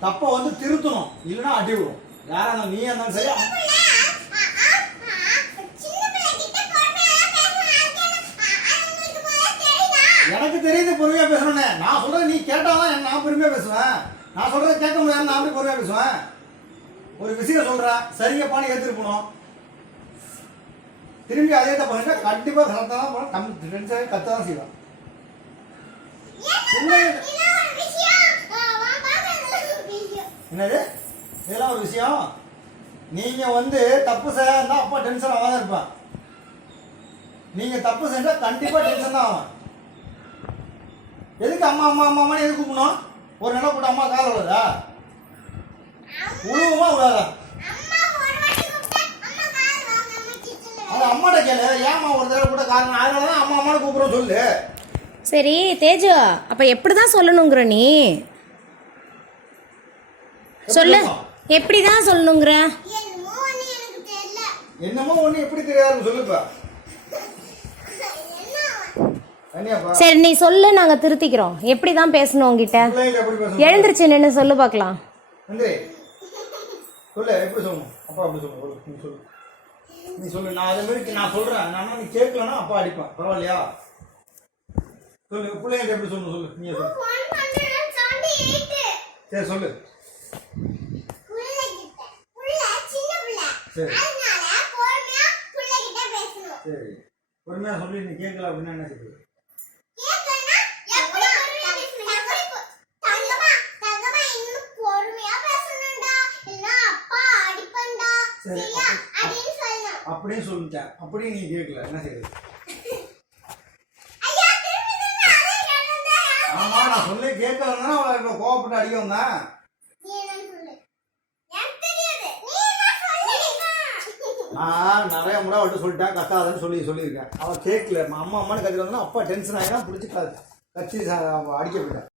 தப்ப வந்து திருத்தணும், இல்லைன்னா அடி விடும். யாரா இருந்தாலும் நீ இருந்தாலும் சரி. எனக்கு தெரியுது பொறுமையா பேசணும்னு. நான் சொல்றது நீ கேட்டாதான் நான் பொறுமையா பேசுவேன். நான் சொல்றதை கேட்க முடியாது, நான் அப்படி பொறுமையா பேசுவேன். ஒரு விஷயம் சொல்றேன், சரியாப்பான்னு ஏத்திருக்கணும். திரும்பி அதே தான் பண்ணா கண்டிப்பா கரெக்டாக தான் டென்ஷன் கத்ததான் செய்வான். என்னது இதெல்லாம் ஒரு விஷயம்? நீங்க வந்து தப்பு செய்யா அப்பா டென்ஷன் ஆகாதான் இருப்பான். நீங்க தப்பு செஞ்சா கண்டிப்பா டென்ஷன் தான் ஆகும். எதுக்கு அம்மா அம்மா அம்மா எதுக்கு கூப்பிடணும்? ஒரு நிலை போட்டு அம்மா கால விடாதா? உழுவுமா விடாதா? அது அம்மாட்ட கேளு. ஏமா ஒரு தடவை கூட காரணம் அதனாலதான் அம்மா அம்மானு கூப்பிடுறோம் சொல்லு. சரி தேஜு, அப்ப எப்படிதான் சொல்லணுங்கிற நீ சொல்லு. எப்படிதான் சொல்லணுங்கிற? என்னமோ ஒண்ணு எப்படி தெரியாது சொல்லுப்பா. சரி நீ சொல்லு, நாங்க திருத்திக்கிறோம். எப்படிதான் பேசணும் உங்ககிட்ட? எழுந்திருச்சு நின்று சொல்லு பார்க்கலாம். சொல்லு எப்படி சொல்லணும்? அப்பா அப்படி சொல்லணும். நீ சொல்லு, நீ சொல்லு. நான் அதே மாதிரி நான் சொல்றேன். நான் நீ கேட்கலன்னா அப்பா அடிப்பேன். பரவாயில்லையா? சொல்லு பிள்ளைங்க எப்படி சொல்லணும் சொல்லு. நீ சொல்லு. சரி சொல்லு. சரி சரி பொறுமையா சொல்லி நீ கேட்கல அப்படின்னா என்ன செய்யுது? அப்படியே சொல்லிட்டேன். அப்படியே நீ கேட்கல என்ன செய்யுது? ஆமா நான் சொல்லி கேட்கலன்னா அவளை கோவப்பட்டு அடிக்க வந்தேன். நான் நிறைய முறை அவள்கிட்ட சொல்லிட்டேன் கத்தாதன்னு சொல்லியிருக்கேன். அவன் கேட்கல. அம்மா அம்மானு கத்திட்டு வந்தா அப்பா டென்ஷன் ஆகினா பிடிச்சி கட்சி அடிக்க போயிட்டேன்.